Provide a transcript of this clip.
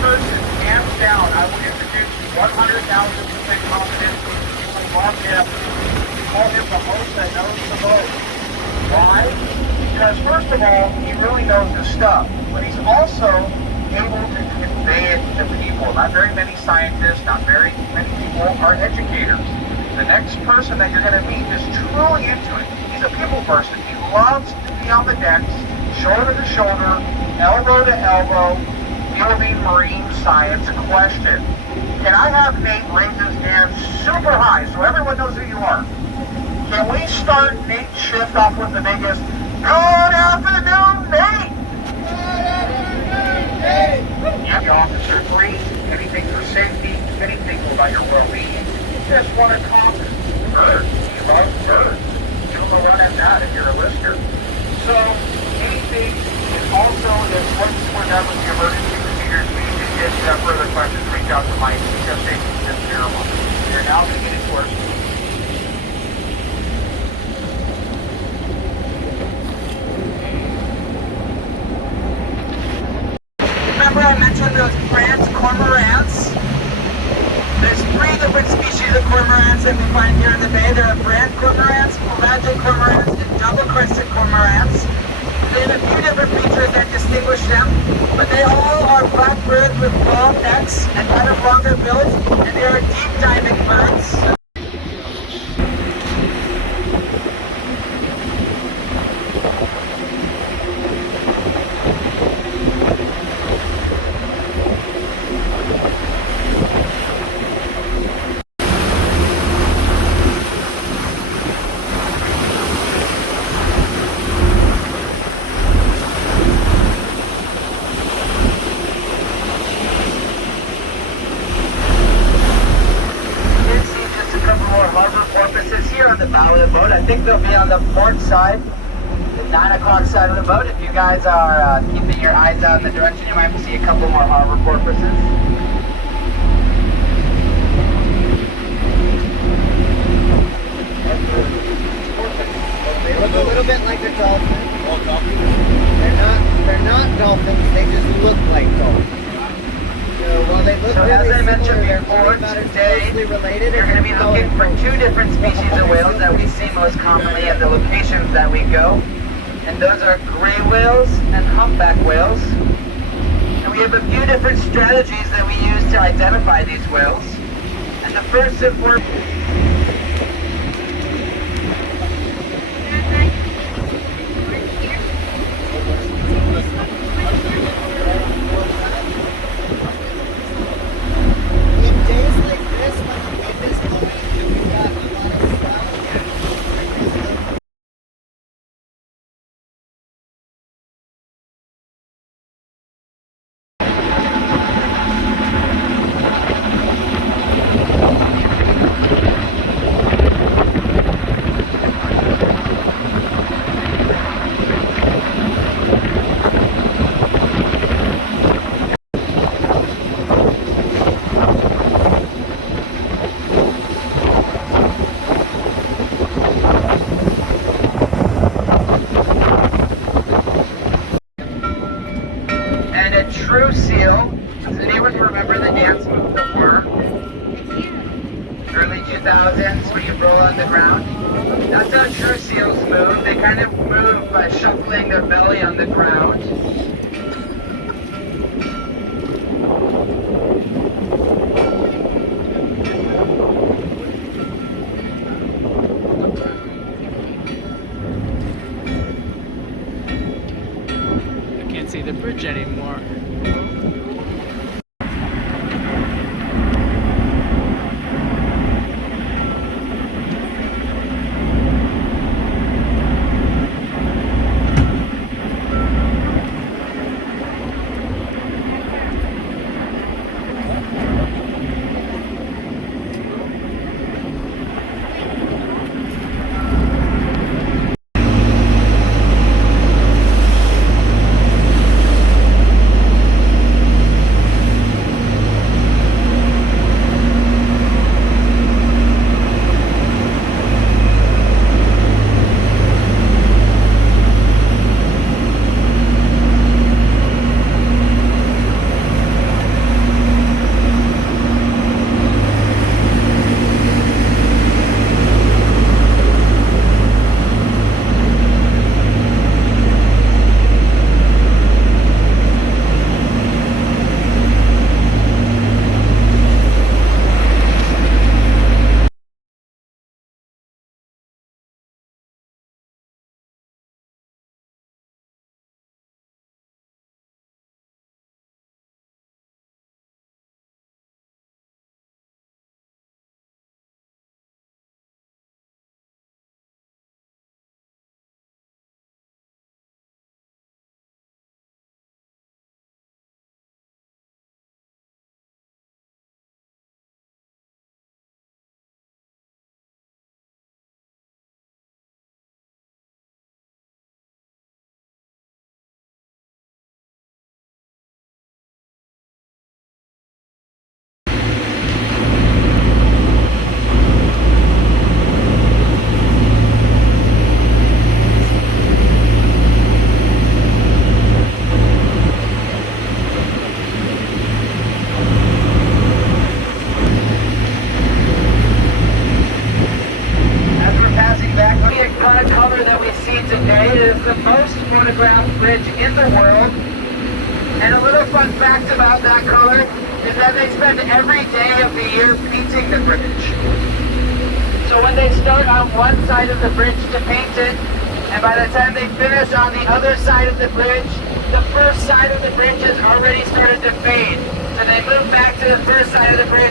person, hands down, I will introduce 100,000% confidence. You will love him. We call him the host that knows the most. Why? Because first of all, he really knows his stuff, but he's also able to convey it to people. Not very many scientists, not very many people are educators. The next person that you're going to meet is truly into it. He's a people person. He loves to be on the decks, shoulder to shoulder, elbow to elbow, fielding marine science question. Can I have Nate raise his hand super high so everyone knows who you are? Can we start Nate's shift off with the biggest, good afternoon, Nate? Good afternoon, Nate. Yeah, Officer 3, anything for safety, anything about your well-being. You just want to conquer birds. You love birds. Give them a run at that if you're a listener. So, anything is also, once we're done with the emergency procedures, we need to get further questions, reach out to Mike. Just safety is paramount. You're now going to get into our Remember I mentioned those brand cormorants? There's 3 different species of cormorants that we find here in the bay. There are brand cormorants, pelagic cormorants, and double-crested cormorants. They have a few different features that distinguish them, but they all are black birds with long necks and kind of longer bills, and they are deep diving birds. I think they'll be on the port side, the 9 o'clock side of the boat. If you guys are keeping your eyes out in the direction, you might see a couple more harbor porpoises. They look a little bit like a dolphin. Oh, dolphins? They're not dolphins, they just look like dolphins. So as I mentioned before, today you're going to be looking for 2 different species of whales that we see most commonly at the locations that we go. And those are gray whales and humpback whales. And we have a few different strategies that we use to identify these whales. And the first and foremost... True seal. Does anyone remember the dance move, the worm? Early 2000s where you roll on the ground? That's how true seals move. They kind of move by shuffling their belly on the ground. I can't see the bridge anymore. the world. And a little fun fact about that color is that they spend every day of the year painting the bridge. So when they start on one side of the bridge to paint it, and by the time they finish on the other side of the bridge, the first side of the bridge has already started to fade. So they move back to the first side of the bridge,